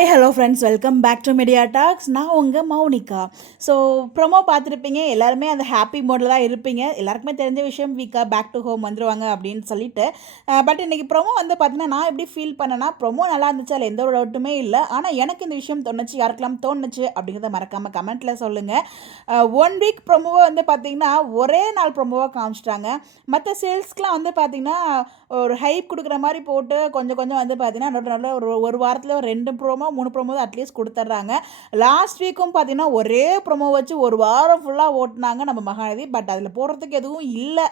Hi hello friends, welcome back to media talks. நான் உங்கள் Mounika. So promo பார்த்துருப்பீங்க, எல்லாருமே அந்த ஹாப்பி மோடில் தான் இருப்பீங்க. எல்லாருக்குமே தெரிஞ்ச விஷயம், வீக்கா பேக் டு ஹோம் வந்துருவாங்க அப்படின்னு சொல்லிட்டு. பட் இன்றைக்கி ப்ரொமோ வந்து பார்த்தீங்கன்னா, நான் எப்படி ஃபீல் பண்ணேன்னா, ப்ரொமோ நல்லா இருந்துச்சு, அதில் எந்த ஒரு டவுட்டுமே இல்லை. ஆனால் எனக்கு இந்த விஷயம் தோணுச்சு, யாருக்கெல்லாம் தோணுச்சு அப்படிங்கிறத மறக்காமல் கமெண்ட்டில் சொல்லுங்கள். 1 வீக் ப்ரொமோவை வந்து பார்த்தீங்கன்னா, ஒரே நாள் ப்ரொமோவாக காமிச்சிட்டாங்க. மற்ற சேல்ஸ்க்கெலாம் வந்து பார்த்தீங்கன்னா, ஒரு ஹைப் கொடுக்குற மாதிரி போட்டு கொஞ்சம் கொஞ்சம் வந்து பார்த்தீங்கன்னா, நல்ல ஒரு வாரத்தில் 2 ப்ரோமோ 3 ப்ரோமோ அட்லீஸ்ட் கொடுத்துட்றாங்க. லாஸ்ட் வீக்கும் பார்த்தீங்கன்னா, ஒரே ப்ரோமோ வச்சு ஒரு வாரம் ஃபுல்லாக ஓட்டினாங்க நம்ம மகாநதி. பட் அதில் போடுறதுக்கு எதுவும் இல்லை.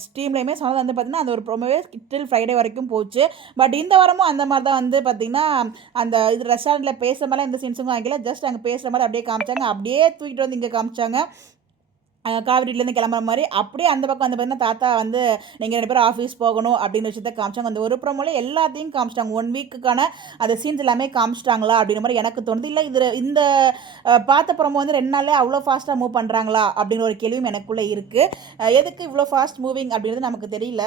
ஸ்ட்ரீம்லேயுமே சொன்னது வந்து பார்த்தீங்கன்னா, அந்த ஒரு ப்ரோமோவே டில் ஃப்ரைடே வரைக்கும் போச்சு. பட் இந்த வாரமும் அந்த மாதிரி தான் வந்து பார்த்தீங்கன்னா, அந்த இது ரெஸ்டாரண்ட்டில் பேசுகிற மாதிரிலாம் எந்த சீன்ஸும் காமிக்கல. ஜஸ்ட் அங்கே பேசுகிற மாதிரி அப்படியே காமிச்சாங்க. அப்படியே தூக்கிட்டு வந்து இங்கே காமிச்சாங்க. காவிரிலேருந்து கிளம்புற மாதிரி. அப்படியே அந்த பக்கம் வந்து பார்த்தீங்கன்னா, தாத்தா வந்து நீங்கள் 2 பேரும் ஆஃபீஸ் போகணும் அப்படின்னு விஷயத்த காமிச்சாங்க. அந்த ஒரு ப்ரோமோல எல்லாத்தையும் காமிச்சிட்டாங்க. 1 வீக்குக்கான அந்த சீன்ஸ் எல்லாமே காமிச்சிட்டாங்களா அப்படிங்கிற மாதிரி எனக்கு தோணுது. இல்லை இதில் இந்த பார்த்த ப்ரோமோ வந்து 2 நாள்லேயே அவ்வளோ ஃபாஸ்ட்டாக மூவ் பண்ணுறாங்களா அப்படிங்கிற ஒரு கேள்வியும் எனக்குள்ளே இருக்குது. எதுக்கு இவ்வளோ ஃபாஸ்ட் மூவிங் அப்படிங்கிறது நமக்கு தெரியல.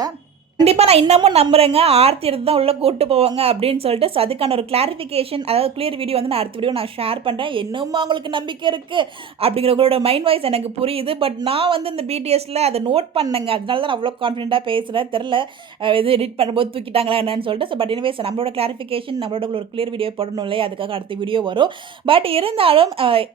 கண்டிப்பாக நான் இன்னமும் நம்புறேங்க. ஆர்த்தி எடுத்து தான் உள்ள கூட்டு போவாங்க அப்படின்னு சொல்லிட்டு. ஸோ அதுக்கான ஒரு கிளாரிஃபிகேஷன், அதாவது கிளியர் வீடியோ வந்து நான் அடுத்த வீடியோ நான் ஷேர் பண்ணுறேன். இன்னமும் அவங்களுக்கு நம்பிக்கை இருக்குது அப்படிங்கிற உங்களோட மைண்ட் வாய்ஸ் எனக்கு புரியுது. பட் நான் வந்து இந்த பிடிஎஸ்ல அதை நோட் பண்ணேங்க. அதனால தான் நான் அவ்வளோ கான்ஃபிடென்ட்டாக பேசுகிறேன். தெரில இது எடிட் பண்ணும்போது தூக்கிட்டாங்களா என்னன்னு சொல்லிட்டு. ஸோ பட் எனிவேஸ் நம்மளோட கிளாரிஃபிகேஷன், நம்மளோட ஒரு கிளியர் வீடியோ போடணும் இல்லையா, அதுக்காக அடுத்த வீடியோ வரும். பட் இருந்தாலும்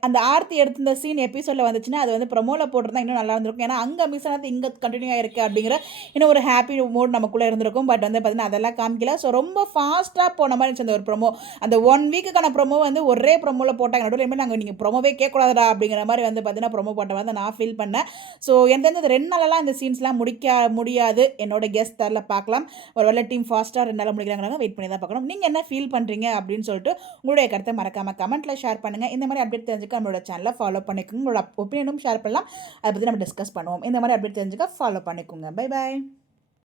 அந்த ஆர்த்தி எடுத்த இந்த சீன் எபிசோடில் வந்துச்சுன்னா, அது வந்து ப்ரொமோவில் போட்டிருந்தா இன்னும் நல்லா இருந்திருக்கும். ஏன்னா அங்கே மிஸ் ஆனது இங்கே கண்டினியூ ஆயிருக்கு அப்படிங்கிற இன்னும் ஒரு ஹாப்பி மூட் நமக்குள்ளே இருந்திருக்கும். பட் வந்து பார்த்தீங்கன்னா அதெல்லாம் காமிக்கல. ஸோ ரொம்ப ஃபாஸ்ட்டாக போன மாதிரி இருந்துச்சு அந்த ஒரு ப்ரொமோ. அந்த 1 வீக்குக்கான ப்ரொமோ வந்து ஒரே ப்ரொமோவில் போட்டாங்க. நடுவில் நாங்கள் நீங்கள் ப்ரொமோவே கேட்கக்கூடாதா அப்படிங்கிற மாதிரி வந்து பார்த்தீங்கன்னா ப்ரொமோ போட்ட மாதிரி நான் ஃபீல் பண்ணேன். ஸோ எனக்கு வந்து 2 நாளெல்லாம் இந்த சீன்ஸ்லாம் முடிக்க முடியாது. என்னோட கெஸ்ட் தரல பார்க்கலாம். ஒரு வேளை டீம் ஃபாஸ்ட்டாக 2 நாள் முடிக்கிறாங்க, வெயிட் பண்ணி தான் பார்க்கணும். நீங்கள் என்ன ஃபீல் பண்ணுறீங்க அப்படின்னு சொல்லிட்டு உங்களுடைய கருத்தை மறக்காமல் கமெண்ட்டில் ஷேர் பண்ணுங்கள். இந்த மாதிரி அப்டேட் தெரிஞ்சுக்க நம்மளோட சேனலை ஃபாலோ பண்ணிக்கோங்க. உங்களோட ஒப்பீனியனும் ஷேர் பண்ணலாம். அதை பற்றி நம்ம டிஸ்கஸ் பண்ணுவோம். இந்த மாதிரி அப்டேட் தெரிஞ்சுக்க ஃபாலோ பண்ணிக்கோங்க. Bye bye.